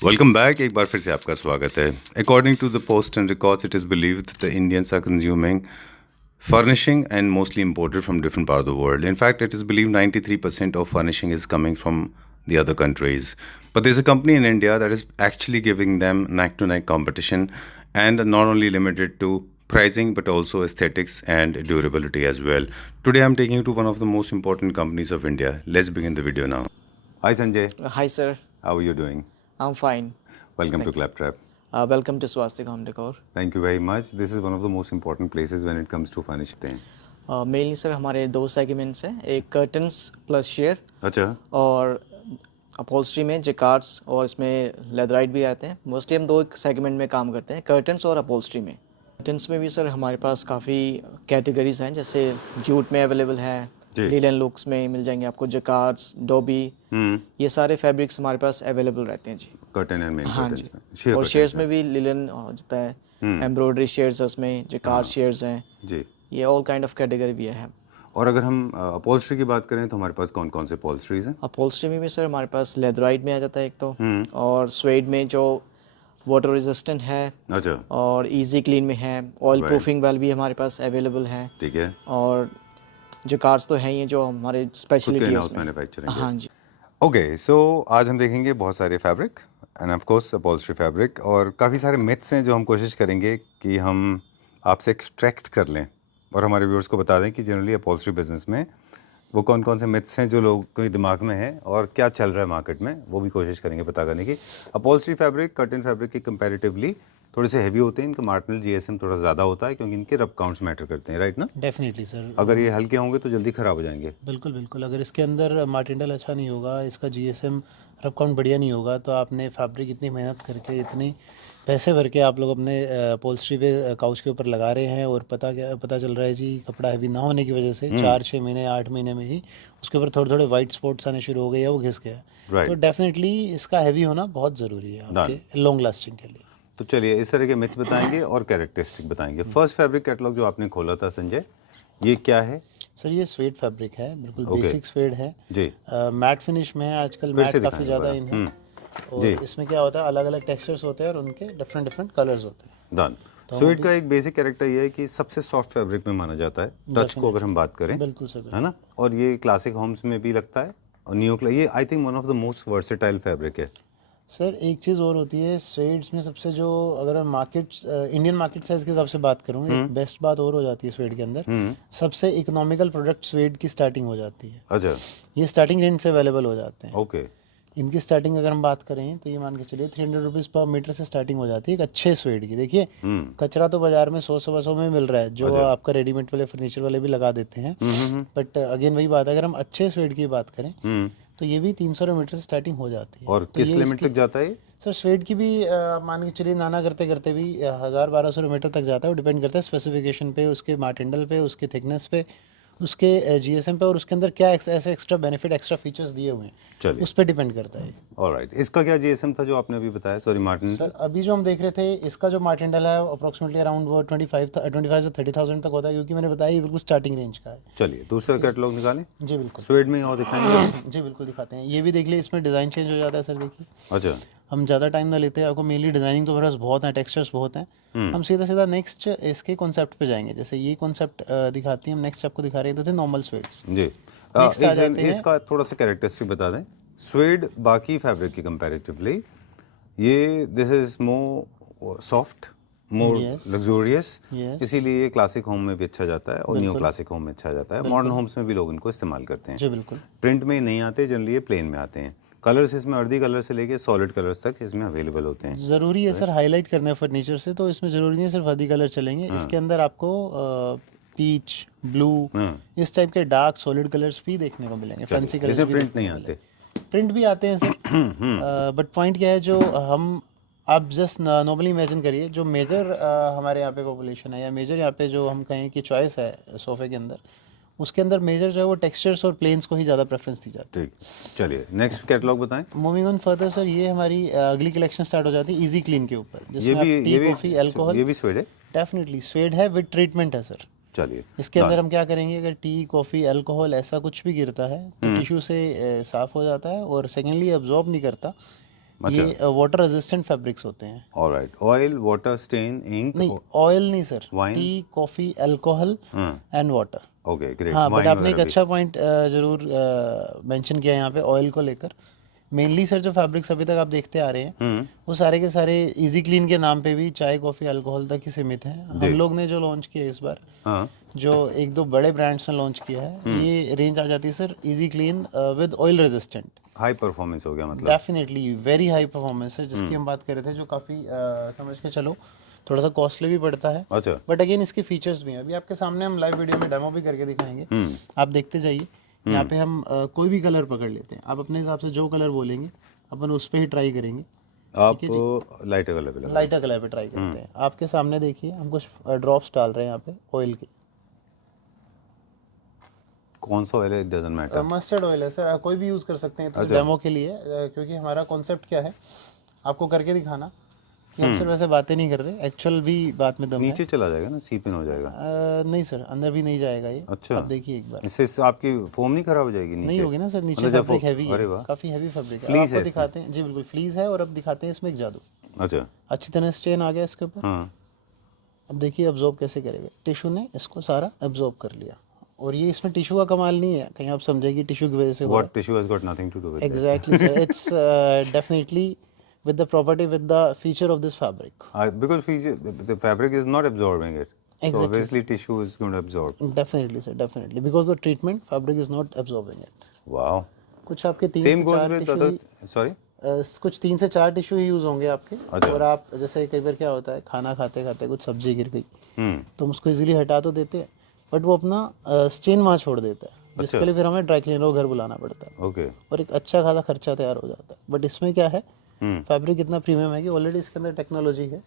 Welcome back. एक बार फिर से आपका स्वागत है। According to the post and records it is believed that the Indians are consuming furnishing and mostly imported from different part of the world. In fact, it is believed 93% of furnishing is coming from the other countries. But there's a company in India that is actually giving them neck to neck competition, and not only limited to pricing but also aesthetics and durability as well. Today I'm taking you to one of the most important companies of India. Let's begin the video now. Hi Sanjay, Hi, sir. how are you doing? I'm fine. Welcome to Thank you. Claptrap. Welcome to Swastik Home Decor. Thank you very much. This is one of the most important places when it comes to furnishing. Mainly sir हमारे दो segments हैं, एक curtains plus share अच्छा। और upholstery में Jacquards और इसमें leatherette भी आते हैं। मोस्टली हम दो सेगमेंट में काम करते हैं, कर्टन्स और अपहोल्स्ट्री में। कर्टन्स में भी सर हमारे पास काफ़ी कैटेगरीज हैं, जैसे जूट में अवेलेबल है, लिनन लुक्स में मिल जाएंगे आपको, जेकार्ड्स, डोबी, ये सारे फैब्रिक्स हमारे पास अवेलेबल रहते हैं जी। कर्टन एंड मेन हाँ कर्टन्स जी, में और शेयर्स में भी लिनन होता है, एम्ब्रॉयडरी शेयर्स उसमें, जेकार्ड शेयर्स हैं जी। ये ऑल काइंड ऑफ कैटेगरी भी है। और अगर हम अपहोल्स्ट्री की बात करें तो हमारे पास कौन कौन से अपहोल्स्ट्रीज हैं? अपहोल्स्ट्री में भी सर हमारे पास लेदराइट में आ जाता है एक तो, और स्वेड में जो वाटर रेजिस्टेंट है, अच्छा, और इजी क्लीन में है, ऑयल प्रूफिंग वाल भी हमारे पास अवेलेबल है, ठीक है, और जेकार्ड्स तो हैं ही जो हमारे स्पेशलिटी है उसमें। मैन्युफैक्चरिंग। हाँ जी। ओके, सो आज हम देखेंगे बहुत सारे fabric end of course upholstery fabric, और काफ़ी सारे मिथ्स हैं जो हम कोशिश करेंगे कि हम आपसे एक्सट्रैक्ट कर लें और हमारे व्यूअर्स को बता दें कि जनरली अपहोल्स्ट्री बिजनेस में वो कौन कौन से मिथ्स हैं जो लोगों के दिमाग में है और क्या चल रहा है मार्केट में, वो भी कोशिश करेंगे पता करने की। अपहोल्स्ट्री फैब्रिक कर्टन फैब्रिक के कंपैरेटिवली थोड़े से हैवी होते हैं, इनका मार्टिनल जीएसएम थोड़ा ज़्यादा होता है क्योंकि इनके रब काउंट्स मैटर करते हैं, राइट ना? Definitely sir. अगर ये हल्के होंगे तो जल्दी ख़राब हो जाएंगे। बिल्कुल बिल्कुल, अगर इसके अंदर मार्टिनल अच्छा नहीं होगा, इसका जीएसएम रब काउंट बढ़िया नहीं होगा, तो आपने फैब्रिक इतनी मेहनत करके, इतनी पैसे भर के आप लोग अपने अपहोल्स्ट्री पे काउच के ऊपर लगा रहे हैं, और पता चल रहा है जी कपड़ा हैवी ना होने की वजह से 4-6 महीने 8 महीने में ही उसके ऊपर थोड़े थोड़े वाइट स्पॉट्स आने शुरू हो गए या वो घिस गया। तो डेफिनेटली इसका हैवी होना बहुत ज़रूरी है आपके लॉन्ग लास्टिंग के लिए। तो चलिए इस तरह के मिथ्स बताएंगे और कैरेक्टरिस्टिक बताएंगे। फर्स्ट फैब्रिक कैटलॉग जो आपने खोला था संजय, ये क्या है? सर ये स्वेड फैब्रिक है, बिल्कुल बेसिक स्वेड है जी। मैट फिनिश में है, आजकल मैट काफ़ी ज़्यादा इन है, और इसमें क्या होता है अलग अलग टेक्सचर्स होते हैं और उनके डिफरेंट डिफरेंट कलर्स होते हैं। डन। स्वेड का एक बेसिक कैरेक्टर ये है कि सबसे सॉफ्ट फैब्रिक में माना जाता है, टच को अगर हम बात करें। बिल्कुल सर, है ना? और ये क्लासिक होम्स में भी लगता है, और ये I think one of the most versatile fabric है। सर एक चीज़ और होती है स्वेड्स में, सबसे जो अगर मैं इंडियन मार्केट साइज के हिसाब से बात करूँ, एक बेस्ट बात और हो जाती है स्वेड के अंदर, सबसे इकोनॉमिकल प्रोडक्ट स्वेड की स्टार्टिंग हो जाती है। अच्छा, ये स्टार्टिंग रेंज से अवेलेबल हो जाते हैं। ओके। इनकी स्टार्टिंग अगर हम बात करें तो ये मान के चलिए 300 रुपीज़ पर मीटर से स्टार्टिंग हो जाती है एक अच्छे स्वेड की। देखिए कचरा तो बाजार में 100-125 में मिल रहा है, जो आपका रेडीमेड वाले फर्नीचर वाले भी लगा देते हैं, बट अगेन वही बात है, अगर हम अच्छे स्वेड की बात करें तो ये भी 300 मीटर से स्टार्टिंग हो जाती है। और तो किस लिमिट तक जाता है? सर स्वेड की भी मान के चलिए नाना करते करते भी 1000-1200 मीटर तक जाता है। वो डिपेंड करता है स्पेसिफिकेशन पे, उसके मार्टिनल पे, उसके थिकनेस पे, उसके जीएसएम पे, और उसके अंदर क्या ऐसे एक्स्ट्रा बेनिफिट, एक्स्ट्रा फीचर्स दिए हुए हैं, उस पर डिपेंड करता है। ऑलराइट, इसका क्या जीएसएम था जो आपने अभी बताया? सॉरी, मार्टिनल। सर अभी जो हम देख रहे थे, इसका जो मार्टिनल है अप्रोक्सीमेटली अराउंड वो 25 से 30,000 तक होता है, क्योंकि मैंने बताया ये बिल्कुल स्टार्टिंग रेंज का है। चलिए दूसरा कैटलॉग निकालें। जी बिल्कुल, स्वेड में और दिखाएंगे। जी बिल्कुल दिखाते हैं। ये भी देख लिया, इसमें डिज़ाइन चेंज हो जाता है सर, देखिए। अच्छा, हम ज़्यादा टाइम ना लेते हैं, आपको मेनली डिज़ाइनिंग तो मेरे पास बहुत है, टेक्सचर्स बहुत हैं, हम सीधा सीधा नेक्स्ट इसके कॉन्सेप्ट पे जाएंगे। जैसे ये कॉन्सेप्ट दिखाती है, हम नेक्स्ट आपको दिखा रहे थे नॉर्मल स्वेड्स जी। इसका थोड़ा सा कैरेक्टरिस्टिक बता दें। स्वेड बाकी फैब्रिक की कंपैरेटिवली ये this is more soft, more luxurious, इसीलिए ये क्लासिक होम में भी अच्छा जाता है और न्यू क्लासिक होम में अच्छा जाता है। मॉडर्न होम्स में भी लोग इनको इस्तेमाल करते हैं। जी बिल्कुल। प्रिंट में नहीं आते, जनरली ये प्लेन में आते हैं। कलर्स इसमें अर्दी कलर से लेके सॉलिड कलर्स तक इसमें अवेलेबल होते हैं। ज़रूरी है सर हाईलाइट करना है फर्नीचर से, तो इसमें ज़रूरी नहीं है सिर्फ अर्दी कलर चलेंगे। इसके अंदर आपको पीच, ब्लू, इस टाइप के डार्क सॉलिड कलर्स भी देखने को मिलेंगे। फैंसी कलर्स भी प्रिंट नहीं आते। प्रिंट भी आते हैं सर, बट पॉइंट क्या है, जो हम आप जस्ट नॉर्मली इमेजिन करिए, जो मेजर हमारे यहाँ पे पॉपुलेशन है, या मेजर यहाँ पे जो हम कहें कि चॉइस है सोफे के अंदर, उसके अंदर मेजर जो है वो टेक्सचर्स और प्लेन्स को ही ज़्यादा प्रेफरेंस दी जाती है। ठीक, चलिए नेक्स्ट कैटलॉग बताएं। मूविंग ऑन फर्दर सर, ये हमारी अगली कलेक्शन स्टार्ट हो जाती है इजी क्लीन के ऊपर, ये भी स्वेड है। डेफिनेटली स्वेड है, विद ट्रीटमेंट है सर। चलिए इसके अंदर हम क्या करेंगे, अगर टी, कॉफ़ी, अल्कोहल ऐसा कुछ भी गिरता है तो टिश्यू से साफ़ हो जाता है, और सेकेंडली एब्जॉर्ब नहीं करता, अच्छा। ये वाटर रेजिस्टेंट फैब्रिक्स होते हैं। Alright, oil, water, stain, ink. नहीं, ऑयल नहीं sir, Wine? Tea, coffee, alcohol and water. Okay, great. हाँ, बट वाइन आपने एक वगैरह भी। अच्छा पॉइंट ज़रूर मेंशन किया यहाँ पे ऑयल को लेकर। मेनली सर जो फैब्रिक्स अभी तक आप देखते आ रहे हैं वो सारे के सारे इजी क्लीन के नाम पे भी चाय, कॉफ़ी, अल्कोहल तक ही सीमित हैं। हम लोग ने जो लॉन्च किया है इस बार, हाँ, जो एक दो बड़े ब्रांड्स ने लॉन्च किया है, ये रेंज आ जाती है sir easy clean with oil resistant. High performance हो गया मतलब। डेफिनेटली वेरी हाई परफॉर्मेंस है, जिसकी हम बात कर रहे थे, जो काफ़ी समझ के चलो थोड़ा सा कॉस्टली भी पड़ता है, अच्छा। बट अगेन इसके फीचर्स भी हैं। अभी आपके सामने हम लाइव वीडियो में डेमो भी करके दिखाएंगे, आप देखते जाइए। यहाँ पे हम कोई भी कलर पकड़ लेते हैं, आप अपने हिसाब से जो कलर बोलेंगे अपन उस पर ही ट्राई करेंगे। आप लाइटर कलर पे लगा। लाइटर कलर पे ट्राई करते हैं। आपके सामने देखिए हम कुछ ड्रॉप्स डाल रहे हैं यहाँ पे ऑयल के। कौन सा ऑयल है, it doesn't matter. Mustard oil है सर, कोई भी यूज़ कर सकते हैं, तो डेमो के लिए क्योंकि हमारा कॉन्सेप्ट क्या है, आपको करके दिखाना कि हम सिर्फ वैसे बातें नहीं कर रहे, एक्चुअल भी बात में दम है। नीचे चला जाएगा ना, सीप इन हो जाएगा। नहीं सर, अंदर भी नहीं जाएगा ये। अच्छा। आप देखिए एक बार। इससे आपकी फोम नहीं खराब हो जाएगी नीचे? नहीं होगी ना सर, नीचे मतलब जब फैब्रिक हैवी अरे है, वाह, काफ़ी हैवी फैब्रिक है। फ्लीस आपको है दिखाते हैं जी, बिल्कुल फ्लीस है। और अब दिखाते हैं इसमें एक जादू। अच्छा। अच्छी तरह स्टेन आ गया इसके ऊपर। हाँ, अब देखिए एब्जॉर्ब कैसे करेगा। टिश्यू ने इसको सारा एब्जॉर्ब कर लिया। और ये इसमें टिश्यू का कमाल नहीं है, कहीं आप समझे कि टिश्यू की वजह से हुआ। What tissue has got nothing to do with exactly sir, it's definitely with the property, with the feature of this fabric. because the fabric is not absorbing it. So Exactly. obviously tissue is going to absorb. Definitely sir, definitely, because the treatment fabric is not absorbing it. Wow. कुछ आपके 3 Same से goes 4 with tissue other. Sorry. कुछ 3 से 4 tissue ही use होंगे आपके। अच्छा। और आप जैसे कई बार क्या होता है, खाना खाते खाते कुछ सब्जी गिर गई, तो हम उसको इजीली हटा तो देते हैं, बट वो अपना स्टेन वहाँ छोड़ देता है, जिसके लिए फिर हमें ड्राई क्लीनर को घर बुलाना पड़ता है। Okay. और एक अच्छा खासा खर्चा तैयार हो जाता है। बट इसमें क्या है, फैब्रिक इतना प्रीमियम है कि ऑलरेडी इसके अंदर टेक्नोलॉजी है।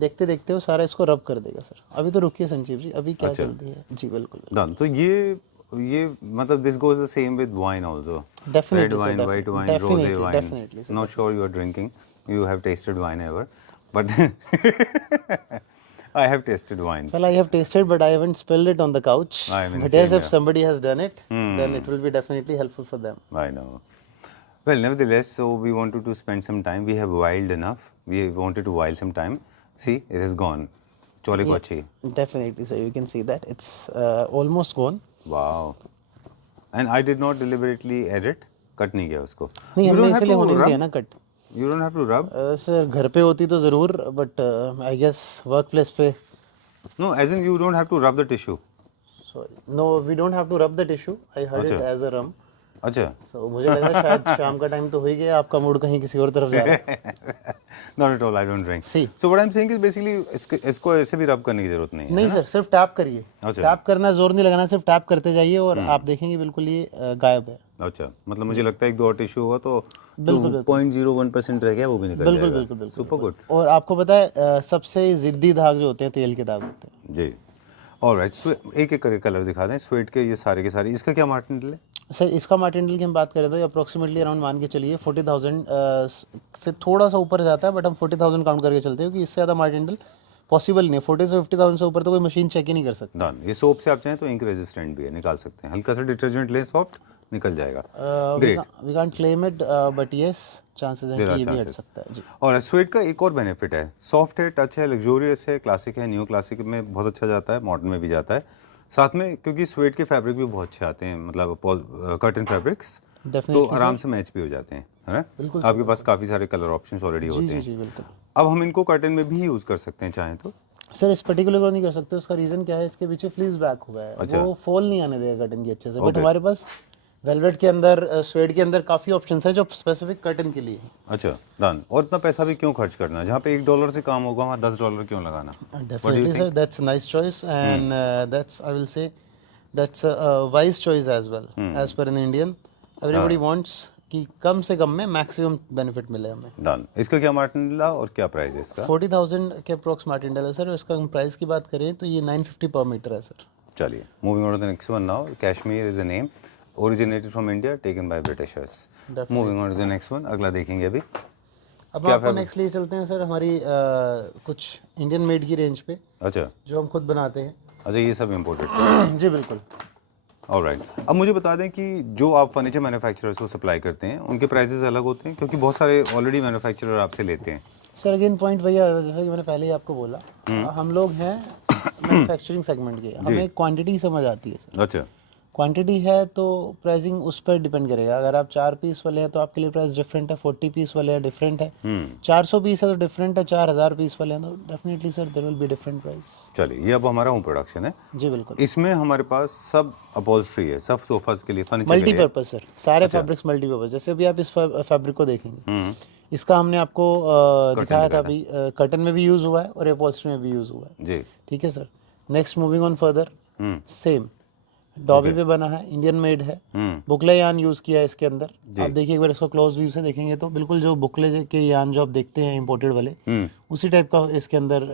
देखते देखते वो सारा इसको रब कर देगा सर। अभी तो रुकिए संजीव जी, अभी क्या चलती है जी। बिल्कुल Done. तो ये मतलब this goes the same with wine also. Definitely, Red sir, wine, white definitely, wine, definitely, rosé wine. definitely, sir, Not sure you are drinking. You have tasted wine ever, but I have tasted wines. well, I have tasted, but I haven't spilled it on the couch. I mean, But same yes, if here. somebody has done it, then it will be definitely helpful for them. I know. Well, nevertheless, so we wanted to spend some time. We have wiled enough. We wanted to while some time. See, it is gone. Chole kochi. Definitely, so you can see that it's almost gone. Wow. And I did not deliberately edit. Cut नहीं किया उसको. नहीं, You हमने don't have इसलिए to होने नहीं दिया rub. ना cut. You don't have to rub. Sir घर पे होती तो ज़रूर, but I guess work place पे No, as in you don't have to rub the tissue. Sorry, no we don't have to rub the tissue. I heard it अच्छा। As a rum. अच्छा. So मुझे लगा शायद शाम का time तो हो ही गया, आपका मूड कहीं किसी और तरफ जा रहा है। Not at all. I don't drink. See. So what I'm saying is basically इसको ऐसे भी rub करने की जरूरत नहीं है. नहीं सर, सिर्फ टैप करिए। अच्छा। टैप करना, जोर नहीं लगाना, सिर्फ टैप करते जाइए और आप देखेंगे बिल्कुल ये गायब है। अच्छा, मतलब मुझे लगता है एक दो और टिश्यू होगा तो बिल्कुल, 0.01% रह गया, वो भी निकल बिल्कुल जाएगा. बिल्कुल बिल्कुल। Super good. और आपको पता है सबसे जिद्दी दाग जो होते हैं तेल के दाग होते हैं। जी. ऑलराइट, एक एक करके कलर दिखा दें. स्वेट के ये सारे के सारे. इसका क्या मटेरियल है? सर इसका मटेरियल की हम बात करें तो ये अप्रोक्सीमेटली अराउंड मान के चलिए 40,000 से थोड़ा सा ऊपर जाता है, बट हम 40,000 काउंट करके चलते हैं क्योंकि इससे ज़्यादा मटेरियल पॉसिबल नहीं है। 40 से 50,000 से ऊपर तो कोई मशीन चेक ही नहीं कर सकता। डन. ये सोप से आप चाहें तो इंक रेजिस्टेंट भी है, निकाल सकते हैं. हल्का सा डिटर्जेंट लें, सॉफ्ट निकल जाएगा. Great. We can't claim it, but yes chances हैं There are कि ये भी हट chances. सकता है जी। और स्वेट का एक और बेनिफिट है, सॉफ्ट है, टच है, लग्जोरियस है, क्लासिक है, न्यू क्लासिक में बहुत अच्छा जाता है, मॉडर्न में भी जाता है. साथ में क्योंकि स्वेट के फैब्रिक भी बहुत अच्छे आते हैं, मतलब कर्टन फैब्रिक्स, तो डेफिनेटली आराम से मैच भी हो जाते हैं, है ना? बिल्कुल आपके पास काफ़ी सारे कलर ऑप्शंस ऑलरेडी होते जी हैं. जी बिल्कुल। अब हम इनको कर्टन में भी यूज़ कर सकते हैं चाहें तो. सर इस पर्टिकुलर को नहीं कर सकते, उसका रीज़न क्या है, इसके पीछे फ्लीस बैक हुआ है। अच्छा। वो फॉल नहीं आने देगा कर्टन की अच्छे से। But Okay. हमारे पास वेलवेट के अंदर, स्वेड के अंदर काफ़ी ऑप्शंस हैं जो स्पेसिफिक कर्टन के लिए हैं। अच्छा, डन. और इतना पैसा भी क्यों खर्च करना, जहाँ पे $1 से काम होगा वहाँ $10 क्यों लगाना? Definitely sir, that's a nice choice and that's, I will say, that's a wise choice as well. As per an Indian, everybody wants कि कम से कम में मैक्सिमम बेनिफिट मिले हमें। डन. इसका क्या मटेरियल और क्या प्राइस है इसका? 40,000 के अप्रोक्स मटेरियल है सर। और इसका प्राइस की बात करें तो ये 950 पर मीटर है सर। चलिए, moving on to the next one now. Kashmir is a name originated from India, taken by Britishers. Definitely. Moving on to the next one. अगला देखेंगे अभी. अब आपको नेक्स्ट लिए चलते हैं सर हमारी कुछ इंडियन मेड की रेंज पे, अच्छा. जो हम खुद बनाते हैं। अच्छा, ये सब इम्पोर्टेड. जी बिल्कुल। ऑलराइट, अब मुझे बता दें कि जो आप फर्नीचर मैन्युफैक्चरर्स को सप्लाई करते हैं उनके प्राइसेस अलग होते हैं, क्योंकि बहुत सारे ऑलरेडी मैन्युफैक्चरर आपसे लेते हैं। सर अगेन पॉइंट वही आता है जैसा कि मैंने पहले ही आपको बोला, हम लोग हैं मैन्युफैक्चरिंग सेगमेंट के, हमें क्वांटिटी समझ आती है सर। अच्छा, क्वांटिटी है तो प्राइसिंग उस पर डिपेंड करेगा। अगर आप 4 पीस वाले हैं तो आपके लिए प्राइस डिफरेंट है, 40 पीस वाले हैं डिफरेंट है, 400 पीस है तो डिफरेंट है, 4000 पीस वाले हैं तो definitely sir there will be different price. चलिए, ये अब हमारा होम प्रोडक्शन है। जी बिल्कुल, इसमें हमारे पास सब अपॉल्स्ट्री है, सब सोफास के लिए, फर्नीचर के लिए। मल्टीपर्पज सर, सारे फैब्रिक्स मल्टीपर्पज। जैसे अभी आप इस फैब्रिक को देखेंगे, इसका हमने आपको दिखाया था अभी, कर्टन में भी यूज़ हुआ है और अपॉल्स्ट्री में भी यूज़ हुआ है। जी, ठीक है sir. Next moving on further, same dobby पे बना है, इंडियन मेड है, बुकले यान यूज़ किया है इसके अंदर। आप देखिए एक बार इसको क्लोज व्यू से देखेंगे तो बिल्कुल जो बुकले के यान जो आप देखते हैं इंपोर्टेड वाले, उसी टाइप का इसके अंदर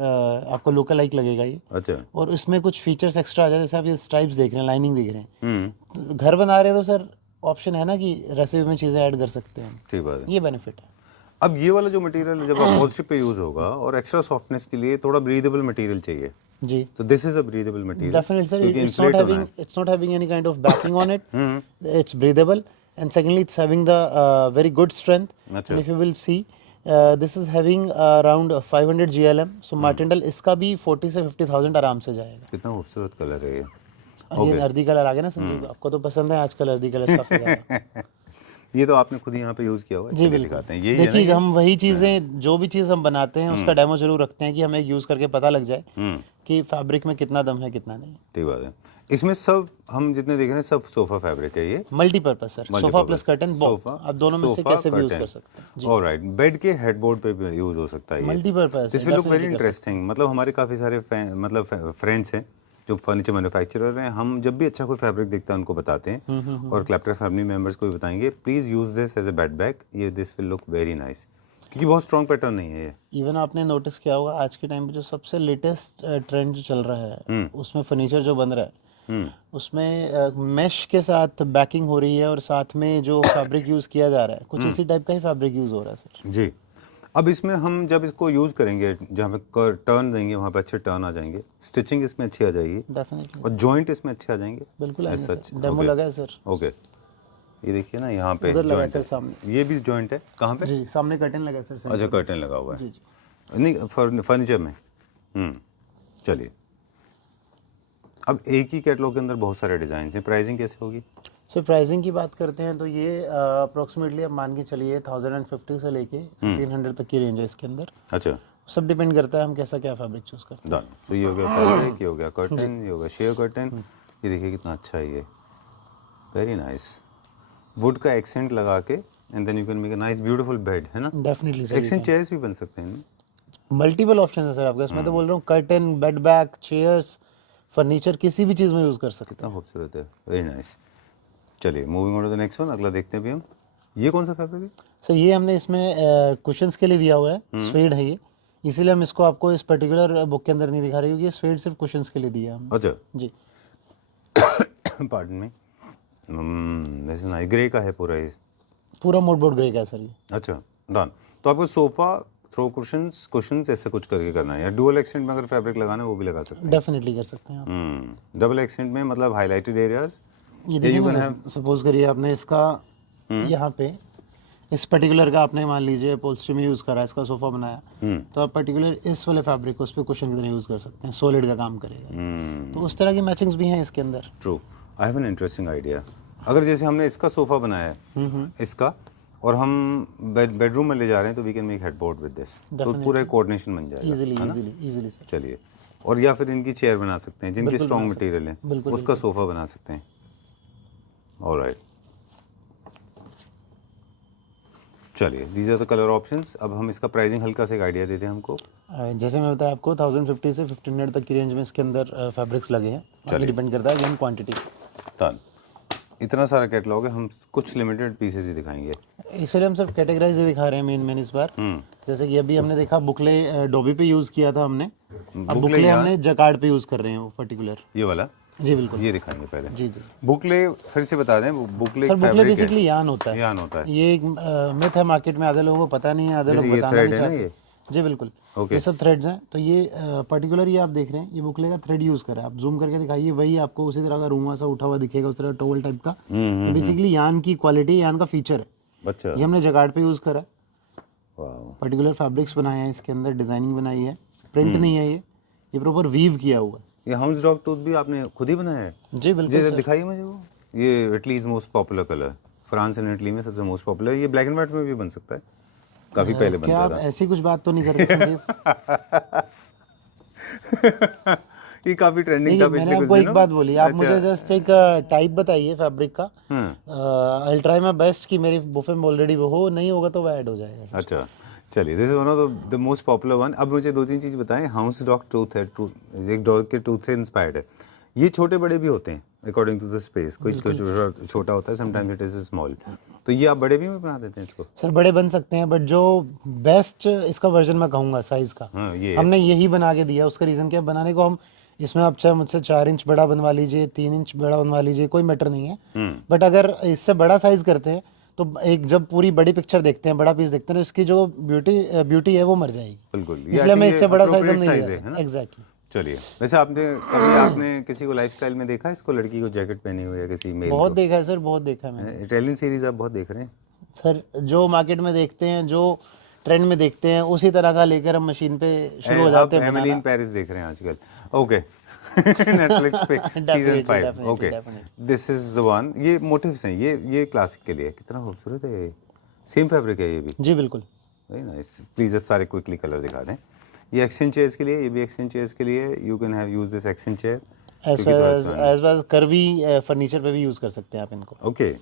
आपको लोकल लाइक लगेगा ये। अच्छा, और इसमें कुछ फीचर्स एक्स्ट्रा आ जाए, जैसे आप ये स्ट्राइप्स देख रहे हैं, लाइनिंग देख रहे हैं, तो घर बना रहे हैं तो सर ऑप्शन है ना कि रेसिपी में चीज़ें ऐड कर सकते हैं, ठीक बात है। ये बेनिफिट है। अब ये वाला जो मटेरियल जब अपॉल्स्ट्री पे यूज होगा और एक्स्ट्रा सॉफ्टनेस के लिए थोड़ा ब्रीदेबल मटेरियल चाहिए, जी तो this is a breathable material. definitely sir, क्योंकि it's not inflate होना having है। it's not having any kind of backing on it. It's breathable, and secondly it's having the very good strength. अच्छा। And if you will see, this is having around 500 GLM. So Martindale इसका भी 40 से 50,000 आराम से जाएगा। कितना खूबसूरत colour है ये। ये अर्दी कलर आ गया ना संजीव, आपको तो पसंद है आजकल अर्दी कलर काफी ज्यादा। ये तो आपने खुद ही यहाँ पे यूज किया हुआ है। जी चलिए बिल्कुल, दिखाते हैं। ये है ना देखिए ये? हम वही चीज़ें, जो भी चीज़ हम बनाते हैं उसका डेमो जरूर रखते हैं कि हमें यूज़ करके पता लग जाए कि फैब्रिक में कितना दम है कितना नहीं। ठीक बात है। इसमें सब हम जितने देख रहे हैं सब सोफा फैब्रिक है ये। Multipurpose sir, sofa plus curtain, आप दोनों में से कैसे भी यूज कर सकते हैं। ऑलराइट, बेड के हेडबोर्ड पे भी यूज हो सकता है ये। Multipurpose, this will look very interesting. मतलब हमारे काफ़ी सारे मतलब फ्रेंड्स हैं जो फर्नीचर मैन्युफैक्चरर हैं, हम जब भी अच्छा कोई फैब्रिक दिखता है उनको बताते हैं, और क्लैप्टर फैमिली मेम्बर्स को भी बताएंगे please use this as a bed bag, ये this will look very nice, क्योंकि बहुत स्ट्रॉन्ग पैटर्न नहीं है ये। इवन आपने नोटिस किया होगा आज के टाइम पे जो सबसे लेटेस्ट ट्रेंड जो चल रहा है उसमें फर्नीचर जो बन रहा है उसमें मैश के साथ बैकिंग हो रही है और साथ में जो फैब्रिक यूज़ किया जा रहा है कुछ इसी टाइप का ही फैब्रिक यूज़ हो रहा है सर। जी, अब इसमें हम जब इसको यूज़ करेंगे, जहाँ पे टर्न देंगे वहाँ पे अच्छे टर्न आ जाएंगे, स्टिचिंग इसमें अच्छी आ जाएगी, डेफिनेटली और जॉइंट इसमें अच्छे आ जाएंगे। बिल्कुल आएंगे सच सर, डेमो लगा है सर। ओके, ये देखिए ना यहाँ पे उधर लगा है जॉइंट सर है, सामने। ये भी जॉइंट है। कहाँ पे? जी सामने कर्टन लगा है सर। अच्छा, कर्टन लगा हुआ है। जी जी नहीं, फर्नीचर में। चलिए, अब एक ही कैटलॉग के अंदर बहुत सारे डिज़ाइन हैं, प्राइसिंग कैसे होगी? सर प्राइसिंग की बात करते हैं तो ये अप्रोक्सीमेटली आप मान के चलिए 1050 से लेके 1500 तक की रेंज है इसके अंदर। अच्छा, सब डिपेंड करता है हम कैसा क्या फैब्रिक चूज करते हैं। डन। तो ये हो गया फैब्रिक, ये हो गया कर्टन, ये हो गया शेयर कर्टन। ये देखिए कितना अच्छा है ये, वेरी नाइस। वुड का एक्सेंट लगा के and then you can make a nice beautiful bed, है ना? डेफिनेटली सर, एक्सेंट चेयर्स भी बन सकते हैं। मल्टीपल ऑप्शन है सर आपके इसमें। तो बोल रहा हूँ curtain, bed bag, chairs, furniture किसी भी चीज़ में यूज़ कर सकते कितना खूबसूरत है, वेरी नाइस। चलिए, moving on to the next one, अगला देखते हैं भी हम। ये कौन सा फैब्रिक है? सर ये हमने इसमें कुशंस के लिए दिया हुआ है, स्वेड है ये, इसीलिए हम इसको आपको इस पर्टिकुलर बुक के अंदर नहीं दिखा रहे क्योंकि ये स्वेड सिर्फ कुशंस के लिए दिया है हमने। अच्छा, जी पार्डन में, दिस इज नाइस। ग्रे का है पूरा ये? पूरा मोडबोर्ड ग्रे का है सर ये। अच्छा, डन। तो आपको सोफा थ्रो कुशंस ऐसे कुछ करके करना है, या डुअल एक्सेंट में अगर फैब्रिक लगाना है वो भी लगा सकते हैं। डेफिनेटली कर सकते हैं आप। डबल एक्सेंट में मतलब हाईलाइटेड एरियाज। ये देखिए ना, सपोज करिए आपने इसका यहाँ पे इस पर्टिकुलर का आपने मान लीजिए अपॉल्स्ट्री में यूज़ करा, इसका सोफा बनाया, तो आप पर्टिकुलर इस वाले फैब्रिक को उस पर कुशन की तरह यूज़ कर सकते हैं, सॉलिड का काम करेगा। तो उस तरह की मैचिंग्स भी हैं इसके अंदर। True, I have an interesting idea. अगर जैसे हमने इसका सोफा बनाया है इसका, और हम बेडरूम में ले जा रहे हैं, तो we can make headboard with this, तो पूरा कोऑर्डिनेशन बन जाएगा इजीली सर। चलिए, और या फिर इनकी चेयर बना सकते हैं जिनकी स्ट्रॉन्ग मटेरियल है, उसका सोफा बना सकते हैं। ऑलराइट, चलिए, these are the colour options. अब हम इसका प्राइसिंग हल्का सा एक आइडिया देते हैं हमको। जैसे मैं बताया आपको 1050 से 1500 तक की रेंज में इसके अंदर फैब्रिक्स लगे हैं। आगे डिपेंड करता है अगेन क्वांटिटी। डन। इतना सारा कैटलॉग है, हम कुछ लिमिटेड पीसेस ही दिखाएंगे, इसलिए हम सिर्फ कैटेगराइज ही दिखा रहे हैं मेन इस बार। जैसे कि अभी हमने देखा बुकले डोबी पे यूज़ किया था हमने, अब बुकले हमने जकार्ड पे यूज़ कर रहे हैं वो पर्टिकुलर। ये वाला? जी बिल्कुल, ये दिखाएंगे पहले। जी जी। बुकले फिर से बता दें, बुकले सर बुकले बेसिकली यान होता है। यान होता है। ये एक मिथ है मार्केट में, आधे लोगों को पता नहीं है, आधे लोग बताना नहीं चाहते। जी बिल्कुल। Okay. ये सब थ्रेड्स हैं। तो ये पर्टिकुलर ये आप देख रहे हैं, ये बुकले का थ्रेड यूज़ करा है। आप जूम करके दिखाइए, वही आपको उसी तरह का रूमा सा उठा हुआ दिखेगा, उस तरह टॉवल टाइप का। ये बेसिकली यान की क्वालिटी, यान का फीचर है। अच्छा, ये हमने जगाड़ पे यूज़ करा है। वाह, पर्टिकुलर फैब्रिक्स बनाए हैं, इसके अंदर डिजाइनिंग बनाई है, प्रिंट नहीं है ये प्रॉपर वीव किया हुआ है। ये हाउस डॉग टूथ भी आपने खुद ही बनाया है? जी बिल्कुल जी सर। दिखाइए मुझे वो। ये Italy is most popular colour, France and Italy में सबसे मोस्ट पॉपुलर। ये ब्लैक एंड व्हाइट में भी बन सकता है, काफी पहले क्या आप बनता ऐसी कुछ बात तो नहीं कर रहे संजीव? था। ये काफी ट्रेंडिंग देखिए था मैंने पिछले कुछ आपको एक दिनों। बात बोली, आप मुझे जस्ट एक टाइप बताइए फैब्रिक का। आई ट्राई माय बेस्ट कि मेरी बुफे में ऑलरेडी वो हो, नहीं होगा तो वो ऐड हो जाएगा। अच्छा, चलिए, this is one of the most popular one. अब मुझे दो तीन चीज़ बताएं। हाउस डॉग टूथ है, एक डॉग के टूथ से इंस्पायर्ड है। ये छोटे बड़े भी होते हैं अकॉर्डिंग टू द स्पेस, कोई छोटा होता है, समटाइम्स इट इज स्मॉल। तो ये आप बड़े भी में बना देते हैं इसको? सर बड़े बन सकते हैं, बट जो बेस्ट इसका वर्जन मैं कहूँगा साइज का, हाँ, ये है। हमने यही बना के दिया। उसका रीज़न क्या है, बनाने को हम इसमें आप चाहे मुझसे 4 इंच बड़ा बनवा लीजिए, 3 इंच बड़ा बनवा लीजिए, कोई मैटर नहीं है। बट अगर इससे बड़ा साइज करते हैं तो एक जब पूरी बड़ी पिक्चर देखते हैं, बड़ा पीस देखते हैं, तो इसकी जो ब्यूटी है वो मर जाएगी। बिल्कुल, इसलिए हमें इससे बड़ा साइज हम appropriate नहीं size ले है ना? सकते। एग्जैक्टली। चलिए, वैसे आपने किसी को लाइफस्टाइल में देखा इसको, लड़की को जैकेट पहनी हुई है किसी मेल बहुत को? देखा है सर, बहुत देखा है मैंने। इटालियन सीरीज आप बहुत देख रहे हैं। सर जो मार्केट में देखते हैं, जो ट्रेंड में देखते हैं, उसी तरह का लेकर हम मशीन पे शुरू हो जाते हैं एमिली इन पेरिस देख रहे हैं आजकल? ओके, नेटफ्लिक्स पे season 5। Okay, this is the one. ये मोटिव्स हैं, ये क्लासिक के लिए कितना खूबसूरत है। ये सेम फैब्रिक है ये भी? जी बिल्कुल। Very nice. प्लीज अब सारे क्विकली कलर दिखा दें। ये एक्सचेंज चेयर्स के लिए, ये भी एक्सचेंज चेयर्स के लिए। You can have use this exchange chair as well as curvy furniture पे भी यूज कर सकते हैं आप इनको। Okay,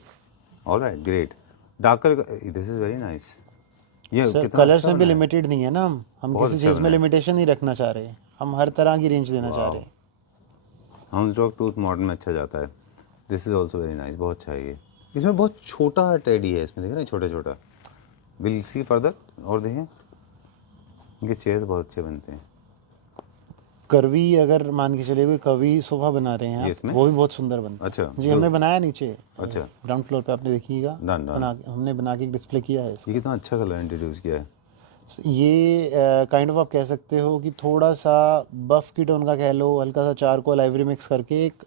alright, great. Darker, this is very nice. ये सर कितना कलर्स अच्छा में भी बना है। लिमिटेड नहीं है ना, हम बहुत किसी अच्छा चीज़ में बना है। लिमिटेशन नहीं रखना चाह रहे हैं, हम हर तरह की रेंज देना चाह रहे हैं। हाउस डॉग टूथ मॉडर्न में अच्छा जाता है। This is also very nice, बहुत अच्छा है ये। इसमें बहुत छोटा टेडी है, इसमें देख रहे हैं, छोटा छोटा। विल सी फर्दर, और देखें, इनके चेयर्स बहुत अच्छे बनते हैं। कर्वी अगर मान के चलिए, कोई कर्वी सोफा बना रहे हैं ये आप, इसमें? वो भी बहुत सुंदर बनता है। अच्छा, जी हमने बनाया नीचे, अच्छा। ग्राउंड फ्लोर पे आपने देखिएगा, डन डन। हमने बना के डिस्प्ले किया है इसका। ये कितना अच्छा कलर इंट्रोड्यूस किया है। ये काइंड ऑफ आप कह सकते हो कि थोड़ा सा बफ की टोन का कह लो, हल्का सा चारकोल आइवरी मिक्स करके एक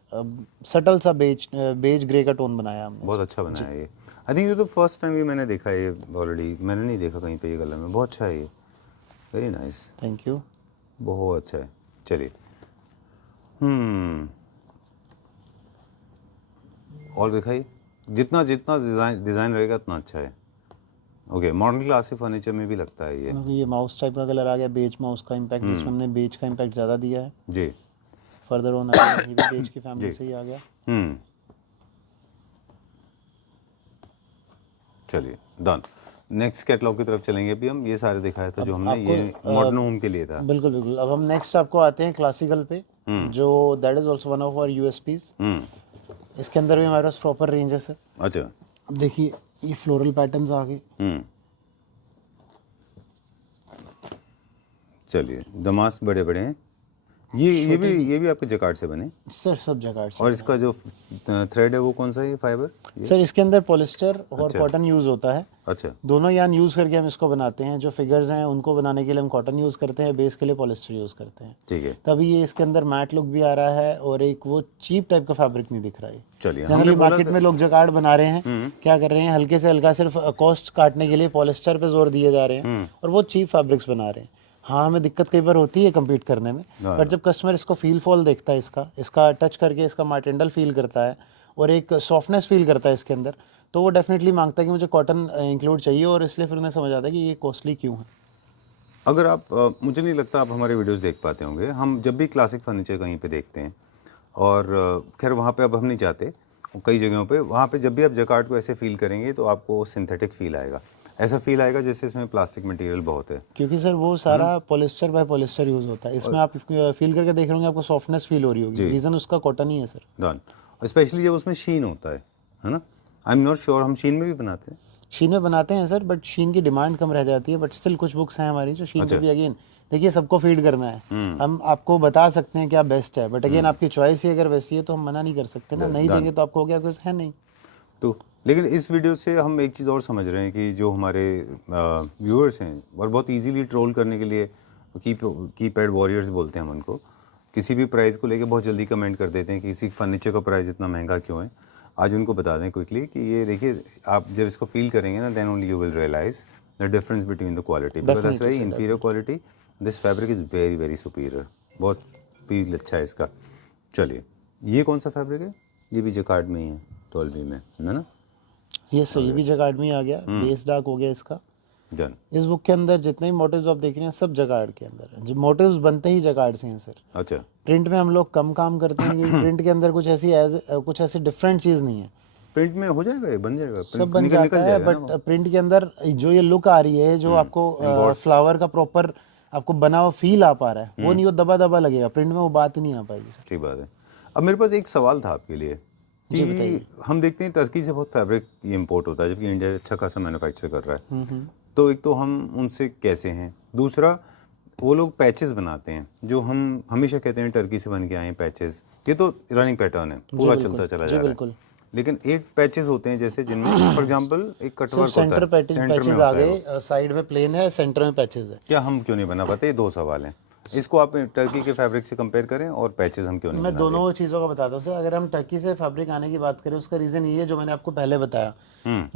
सटल सा बेज ग्रे का टोन बनाया हमने। बहुत अच्छा बनाया है ये। आई थिंक ये तो फर्स्ट टाइम भी मैंने देखा है ये ऑलरेडी, मैंने नहीं देखा कहीं पे ये कलर में। बहुत अच्छा है ये, वेरी नाइस, थैंक यू। बहुत अच्छा है। चलिए, और दिखाइए। जितना जितना डिज़ाइन रहेगा उतना अच्छा है। ओके, मॉडर्न क्लासिक फर्नीचर में भी लगता है ये। ये माउस टाइप का कलर आ गया, बेज माउस का इम्पैक्ट, जिसमें हमने बेज का इम्पैक्ट ज़्यादा दिया है। जी, फर्दर ऑन ये भी बेज की फैमिली से ही आ गया। चलिए, डन। नेक्स्ट कैटलॉग की तरफ चलेंगे अभी हम। ये सारे दिखाया था जो हमने, ये मॉडर्न होम के लिए था। बिल्कुल बिल्कुल। अब हम नेक्स्ट आपको आते हैं क्लासिकल पे, जो that is also one of our USPs. इसके अंदर भी हमारे पास प्रॉपर रेंज है सर। अच्छा, अब देखिए ये फ्लोरल पैटर्न्स आ गए। चलिए, दमास बड़े बड़े हैं। ये भी आपके जकार्ड से बने? सर सब जगह से। और इसका जो थ्रेड है वो कौन सा है, ये फाइबर? सर इसके अंदर पॉलिस्टर और अच्छा। कॉटन यूज़ होता है। अच्छा, दोनों यान यूज़ करके हम इसको बनाते हैं। जो फिगर्स हैं उनको बनाने के लिए हम कॉटन यूज़ करते हैं, बेस के लिए पॉलिस्टर यूज़ करते हैं। ठीक है। तभी ये इसके अंदर मैट लुक भी आ रहा है और एक वो चीप टाइप का फैब्रिक नहीं दिख रहा है। चलिए, जनरली मार्केट में लोग जकार्ड बना रहे हैं, क्या कर रहे हैं, हल्के से हल्का सिर्फ कॉस्ट काटने के लिए पॉलिस्टर पे जोर दिए जा रहे हैं और वो चीप फैब्रिक्स बना रहे हैं। हाँ हमें दिक्कत कई बार होती है कम्पीट करने में, बट जब कस्टमर इसको फील फॉल देखता है, इसका टच करके इसका मार्टेंडल फील करता है और एक सॉफ्टनेस फील करता है इसके अंदर, तो वो डेफिनेटली मांगता है कि मुझे कॉटन इंक्लूड चाहिए, और इसलिए फिर उन्हें समझ आता है कि ये कॉस्टली क्यों है। अगर आप मुझे नहीं लगता आप हमारे वीडियोस देख पाते होंगे। हम जब भी क्लासिक फर्नीचर कहीं पे देखते हैं, और खैर वहाँ पे अब हम नहीं जाते कई जगहों पे, वहाँ पे जब भी आप जकार्ड को ऐसे फील करेंगे तो आपको सिंथेटिक फील आएगा। ऐसा फील आएगा जैसे इसमें प्लास्टिक मटेरियल बहुत है, क्योंकि सर वो सारा पॉलिस्टर बाय पॉलिस्टर यूज़ होता है। इसमें आप फील करके देख रहे होंगे, आपको सॉफ्टनेस फील हो रही होगी, रीज़न उसका कॉटन ही है सर। डन। स्पेशली जब उसमें शीन होता है ना। आई एम नॉट श्योर, हम शीन में भी बनाते हैं? शीन में बनाते हैं सर, बट शीन की डिमांड कम रह जाती है, बट स्टिल कुछ बुक्स हैं हमारी जो शीन पे भी अगेन देखिए सबको फीड करना है। हम आपको बता सकते हैं क्या बेस्ट है, बट अगेन आपकी चॉइस ही अगर वैसी है तो हम मना नहीं कर सकते ना। नहीं देंगे तो आपको क्या कुछ है नहीं। तो लेकिन इस वीडियो से हम एक चीज़ और समझ रहे हैं कि जो हमारे व्यूअर्स हैं और बहुत इजीली ट्रोल करने के लिए कीपैड वॉरियर्स बोलते हैं हम उनको, किसी भी प्राइस को लेके बहुत जल्दी कमेंट कर देते हैं कि किसी फर्नीचर का प्राइस इतना महंगा क्यों है। आज उनको बता दें क्विकली कि ये देखिए, आप जब इसको फील करेंगे ना, then only you will realise the difference between the quality, because that's very inferior quality, this fabric is very very superior, बहुत फील अच्छा है इसका। चलिए, ये कौन सा फैब्रिक है? ये भी जकार्ड में ही है, 12B में, है ना? ये सर ये भी जकार्ड में आ गया, बेस डार्क हो गया इसका। डन। इस बुक के अंदर जितने भी मोटिव्स आप देख रहे हैं सब जकार्ड के अंदर है। जो मोटिव्स बनते ही जकार्ड से हैं सर। अच्छा, प्रिंट में हम लोग कम काम करते हैं क्योंकि प्रिंट के अंदर कुछ ऐसी डिफरेंट चीज़ नहीं है। प्रिंट में हो जाएगा, ये बन जाएगा, सब बन जाता है, बट प्रिंट के अंदर जो ये लुक आ रही है, जो आपको फ्लावर का प्रॉपर आपको बना हुआ फील आ पा रहा है, वो नहीं, वो दबा दबा लगेगा। प्रिंट में वो बात ही नहीं आ पाएगी सर। ठीक बात है। अब मेरे पास एक सवाल था आपके लिए कि हम देखते हैं टर्की से बहुत फैब्रिक इम्पोर्ट होता है, जबकि इंडिया अच्छा खासा मैन्युफैक्चर कर रहा है। तो एक तो हम उनसे कैसे हैं, दूसरा वो लोग पैचेस बनाते हैं जो हम हमेशा कहते हैं टर्की से बन के आए हैं पैचेस, ये तो रनिंग पैटर्न है, पूरा चलता चला जा रहा है। लेकिन एक पैचेस होते हैं जैसे जिनमें फॉर एग्जांपल एक कटवर्क होता है, सेंटर पैचेस आ गए, साइड में प्लेन है, सेंटर में पैचेस है। क्या हम क्यों नहीं बना पाते? ये दो सवाल हैं। इसको आप टर्की के फैब्रिक से कंपेयर करें और पैचेस हम क्यों नहीं मैं दोनों चीज़ों का बताता हूँ सर। अगर हम टर्की से फैब्रिक आने की बात करें, उसका रीज़न ये है जो मैंने आपको पहले बताया,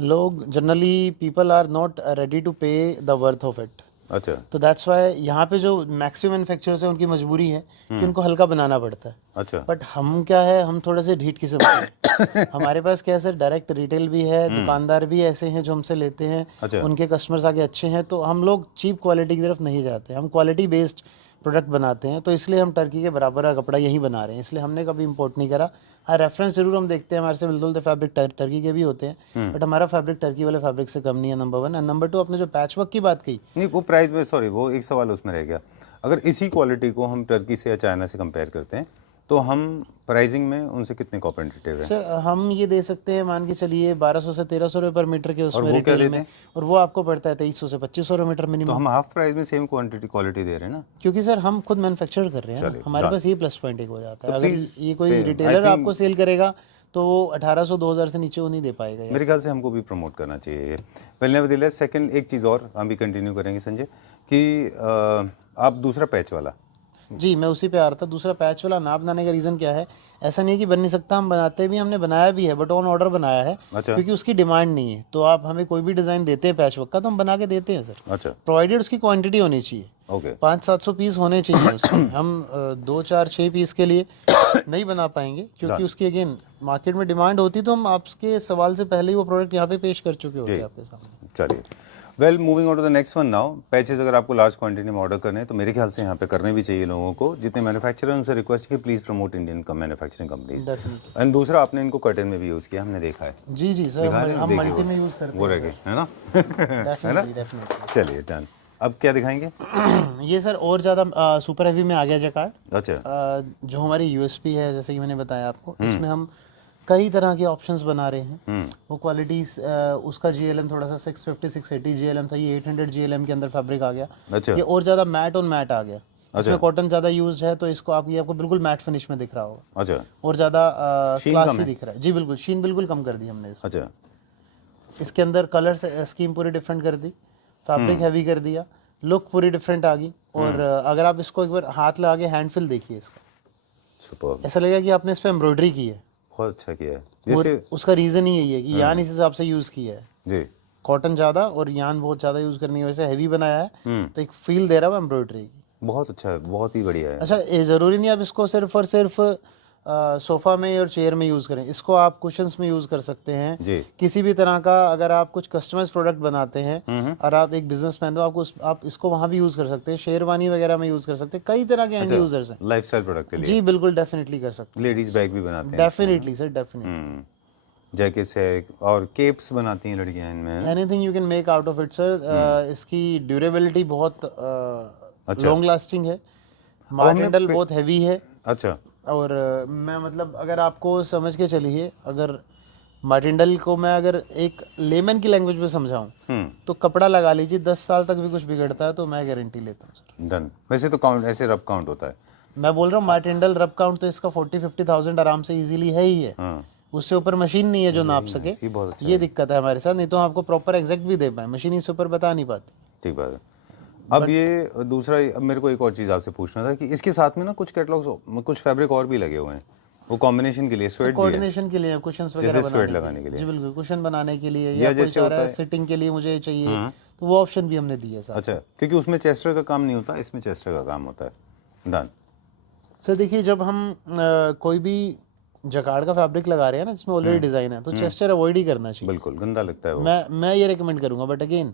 लोग generally people are not ready to pay the worth of it. अच्छा, तो दैट्स वाई यहाँ पे जो मैक्सिमम मैन्युफैक्चरर्स है उनकी मजबूरी है कि उनको हल्का बनाना पड़ता है। अच्छा, बट हम क्या है, हम थोड़े से ढीठ किस्म के हैं। हमारे पास क्या है सर, डायरेक्ट रिटेल भी है, दुकानदार भी ऐसे हैं जो हमसे लेते हैं। अच्छा, उनके कस्टमर्स आगे अच्छे हैं, तो हम लोग चीप क्वालिटी की तरफ नहीं जाते, हम क्वालिटी बेस्ड प्रोडक्ट बनाते हैं। तो इसलिए हम टर्की के बराबर का कपड़ा यहीं बना रहे हैं, इसलिए हमने कभी इंपोर्ट नहीं करा। हाँ, रेफरेंस जरूर हम देखते हैं, हमारे से मिलते जुलते फैब्रिक टर्की के भी होते हैं, बट हमारा फैब्रिक टर्की वाले फैब्रिक से कम नहीं है, नंबर 1। एंड नंबर 2, आपने जो पैच वर्क की बात की, नहीं वो प्राइस में, सॉरी वो एक सवाल उसमें रह गया। अगर इसी क्वालिटी को हम टर्की से या चाइना से कंपेयर करते हैं तो हम प्राइसिंग में उनसे कितने कॉम्पिटिटिव हैं? सर हम ये दे सकते हैं, मान के चलिए 1200 से 1300 रुपये पर मीटर के उसमें रिटेल में, और वो आपको पड़ता है 2300 से 2500 रुपये मीटर मिनिमम। तो हम हाफ प्राइस में सेम क्वालिटी दे रहे हैं ना, क्योंकि सर हम खुद मैन्युफैक्चर कर रहे हैं ना, हमारे पास ये प्लस पॉइंट एक हो जाता है। तो अगर ये कोई रिटेलर आपको सेल करेगा तो वो 1800-2000 से नीचे वो नहीं दे पाएगा। मेरे ख्याल से हमको भी प्रमोट करना चाहिए। पहले बदले सेकंड, एक चीज़ और हम भी कंटिन्यू करेंगे संजय, कि आप दूसरा पैच वाला, जी मैं उसी पे आ रहा था। दूसरा पैच वाला ना बनाने का रीज़न क्या है, ऐसा नहीं है कि बन नहीं सकता, हम बनाते भी, हमने बनाया भी है, बट ऑन ऑर्डर बनाया है। अच्छा, क्योंकि उसकी डिमांड नहीं है। तो आप हमें कोई भी डिज़ाइन देते हैं पैच वर्क का तो हम बना के देते हैं सर, अच्छा, प्रोवाइडेड उसकी क्वांटिटी होनी चाहिए। ओके, 500-700 पीस होने चाहिए उसके। हम 2-4-6 पीस के लिए नहीं बना पाएंगे, क्योंकि उसकी अगेन मार्केट में डिमांड होती, तो हम आपके सवाल से पहले ही वो प्रोडक्ट यहाँ पे पेश कर चुके होते हैं आपके सामने। चलिए, well moving on to the next one now. Patches अगर आपको लार्ज क्वांटिटी में ऑर्डर करने हैं तो मेरे ख्याल से यहाँ पे करने भी चाहिए लोगों को, जितने मैन्युफैक्चरर हैं उनसे रिक्वेस्ट की please promote Indian manufacturing companies. And दूसरा, आपने इनको कर्टन में भी यूज़ किया, हमने देखा है। जी जी सर, हम मल्टी में यूज़ करते हैं, वो रह गए है ना? है ना? चलिए डन। अब क्या दिखाएंगे? ये सर और ज़्यादा सुपर हैवी में आ गया जैकार्ड। अच्छा, जो हमारी यूएसपी है, जैसे कि मैंने बताया आपको, इसमें हम कई तरह के ऑप्शंस बना रहे हैं। वो क्वालिटीज, उसका जीएलएम थोड़ा सा 650-680 जीएलएम था, ये 800 जीएलएम के अंदर फैब्रिक आ गया। अच्छा, ये और ज़्यादा मैट ऑन मैट आ गया। इसमें कॉटन ज़्यादा यूज है, तो इसको आपको बिल्कुल मैट फिनिश में दिख रहा होगा। अच्छा, और ज़्यादा क्लासी दिख रहा है। जी बिल्कुल, शीन बिल्कुल कम कर दी हमने इसमें। अच्छा, इसके अंदर कलर स्कीम पूरी डिफरेंट कर दी, फैब्रिक हैवी कर दिया, लुक पूरी डिफरेंट आ गई। और अगर आप इसको एक बार हाथ लगा के हैंड फिल देखिए इसका, सुपर, ऐसा लगेगा कि आपने इस पर एम्ब्रॉयडरी की है। बहुत अच्छा किया है। जैसे उसका रीज़न ही यही है कि यान इस हिसाब से यूज़ किया है जी, कॉटन ज़्यादा और यान बहुत ज़्यादा यूज़ करने की वजह से हैवी बनाया है, तो एक फील दे रहा है एम्ब्रॉयडरी की। बहुत अच्छा है, बहुत ही बढ़िया है। अच्छा, ये ज़रूरी नहीं आप इसको सिर्फ और सिर्फ सोफ़ा में और चेयर में यूज़ करें, इसको आप कुशन्स में यूज़ कर सकते हैं जी, किसी भी तरह का। अगर आप कुछ कस्टमाइज प्रोडक्ट बनाते हैं और आप एक बिजनेसमैन, तो आप इसको वहाँ भी यूज़ कर सकते हैं, शेरवानी वगैरह में यूज़ कर सकते हैं। कई तरह के एंड यूजर्स हैं, लाइफस्टाइल प्रोडक्ट के लिए। जी बिल्कुल, डेफिनेटली कर सकते हैं। लेडीज बैग भी बनाते हैं, डेफिनेटली सर, डेफिनेटली। जैकेट्स है और केप्स बनाती हैं लड़कियां इनमें। Anything you can make out of it sir. इसकी ड्यूरेबिलिटी बहुत लॉन्ग लास्टिंग है, मार्टिंडल बहुत हैवी है। अच्छा, और मैं मतलब अगर आपको समझ के चलिए, अगर मार्टिंडल को मैं अगर एक लेमन की लैंग्वेज में समझाऊं तो कपड़ा लगा लीजिए, 10 साल तक भी कुछ बिगड़ता है तो मैं गारंटी लेता हूँ सर। डन। वैसे तो काउंट ऐसे रफ काउंट होता है, मैं बोल रहा हूँ मार्टिंडल रब काउंट तो इसका 40-50 थाउजेंड आराम से इजीली है ही है। उससे ऊपर मशीन नहीं है जो नाप सके। ये बहुत अच्छा ये दिक्कत है हमारे साथ, नहीं तो हम आपको प्रॉपर एग्जैक्ट भी दे पाए, मशीन इससे ऊपर बता नहीं पाती। ठीक बात है। अब ये दूसरा, अब मेरे को एक और चीज़ आपसे पूछना था कि इसके साथ में ना कुछ कैटलॉग्स, कुछ फैब्रिक और भी लगे हुए हैं, वो कॉम्बिनेशन के लिए स्वेट भी है, कोऑर्डिनेशन के लिए, कुशन्स वगैरह जैसे स्वेट बनाने लगाने के लिए। जी बिल्कुल, कुशन बनाने के लिए, या या कोई जैसे चाह होता रहा है है सिटिंग के लिए मुझे चाहिए, तो वो ऑप्शन भी हमने दिया है साथ। अच्छा, क्योंकि उसमें चेस्टर का काम नहीं होता, इसमें चेस्टर का काम होता है। डन। सर देखिए, जब हम कोई भी जकार्ड का फैब्रिक लगा रहे हैं ना जिसमें ऑलरेडी डिज़ाइन है, तो चेस्टर अवॉइड ही करना चाहिए। बिल्कुल गंदा लगता है वो। मैं ये रिकमेंड करूंगा, बट अगेन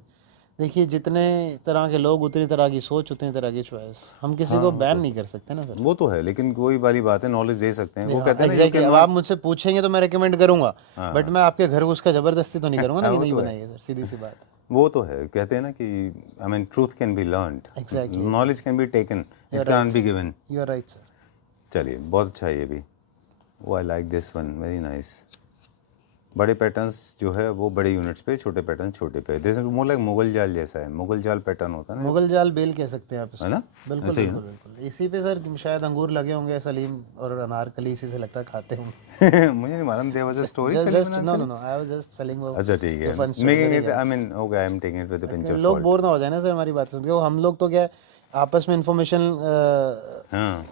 देखिए, जितने तरह के लोग उतनी तरह की सोच, उतनी तरह की चॉइस, हम किसी को बैन नहीं कर सकते ना सर। वो तो है, लेकिन कोई वाली बात है, नॉलेज दे सकते हैं। वो कहते हैं ना, एग्जैक्टली, अब आप मुझसे पूछेंगे तो मैं रिकमेंड करूंगा, बट मैं आपके घर उसका जबरदस्ती तो नहीं करूंगा ना कि नहीं बनाइए सर, सीधी सी बात है। वो तो है, कहते हैं ना कि I mean truth can be learned, Exactly. Knowledge can be taken, it can be given. You are right sir. चलिए, बहुत अच्छा है ये भी। वो I like this one, very nice. बड़े पैटर्न्स जो है वो बड़े यूनिट्स पे, छोटे पैटर्न छोटे पे। दिस मोर लाइक मुगल जाल जैसा है, मुगल जाल पैटर्न होता है ना, मुगल जाल बेल कह सकते हैं आप इसको, है ना? बिल्कुल ऐसे ही बिल्कुल बिल्कुल। इसी पे सर शायद अंगूर लगे होंगे, सलीम और अनारकली इसी से लगता है खाते होंगे। मुझे नहीं मालूम, there was a story. Just no no no, I was just selling. अच्छा ठीक है, making it, I mean okay, I am taking it with a pinch of लोग सॉल्ट। बोर ना हो जाए ना सर हमारी बात सुन के। हम लोग तो क्या है, आपस में इंफॉर्मेशन हाँ,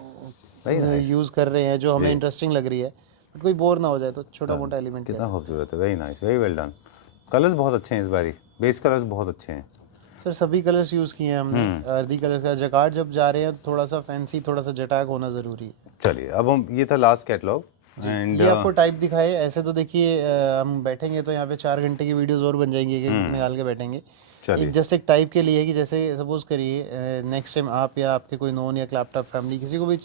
वेरी नाइस। यूज़ कर रहे हैं जो हमें इंटरेस्टिंग लग रही है, बट कोई बोर ना हो जाए तो छोटा मोटा एलिमेंट। कितना खूबसूरत है, very nice, very well done. Colours बहुत अच्छे हैं इस बारी, बेस कलर्स बहुत अच्छे हैं सर। सभी कलर्स यूज़ किए हैं हमने, अर्दी कलर्स का। जकार्ड जब जा रहे हैं तो थोड़ा सा फैंसी, थोड़ा सा जटाक होना ज़रूरी है। चलिए, अब हम, ये था लास्ट कैटलॉग एंड ये आपको टाइप दिखाए। ऐसे तो देखिए, हम बैठेंगे तो यहाँ पे 4 घंटे की वीडियोस और बन जाएंगी, एक निकाल के बैठेंगे। एक जस्ट एक टाइप के लिए है कि जैसे सपोज करिए नेक्स्ट टाइम आप या आपके कोई नोन या लैपटॉप फैमिली किसी को भी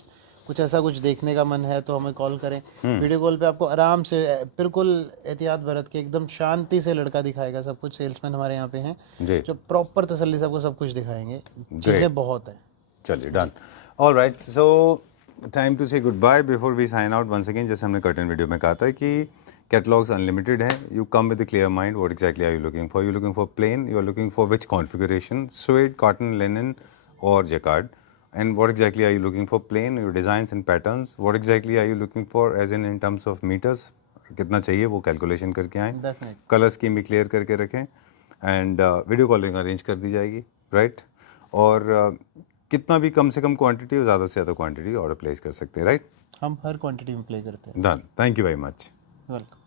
कुछ ऐसा कुछ देखने का मन है तो हमें कॉल करें। वीडियो कॉल पे आपको आराम से बिल्कुल एहतियात बरत के एकदम शांति से लड़का दिखाएगा सब कुछ। सेल्समैन हमारे यहाँ पे हैं जो प्रॉपर तसल्ली से आपको सब कुछ दिखाएंगे। चीज़ें बहुत है। चलिए, done. All right, so time to say good bye before we sign out once again. जैसे हमने कर्टन वीडियो में कहा था कि कैटलॉग्स अनलिमिटेड हैं। You come with a clear mind, what exactly are you looking for? You looking for plain, you are looking for which configuration, suede, cotton, linen और jacquard? And what exactly are you looking for? Plain, your designs and patterns. What exactly are you looking for as in terms of meters? कितना चाहिए वो calculation करके आएँ, colour scheme भी clear करके रखें, and video calling arrange कर दी जाएगी, राइट? और कितना भी कम से कम क्वांटिटी और ज़्यादा से ज़्यादा क्वांटिटी ऑर्डर प्लेस कर सकते हैं, राइट? हम हर क्वांटिटी में प्ले करते हैं। Done, thank you very much. Welcome.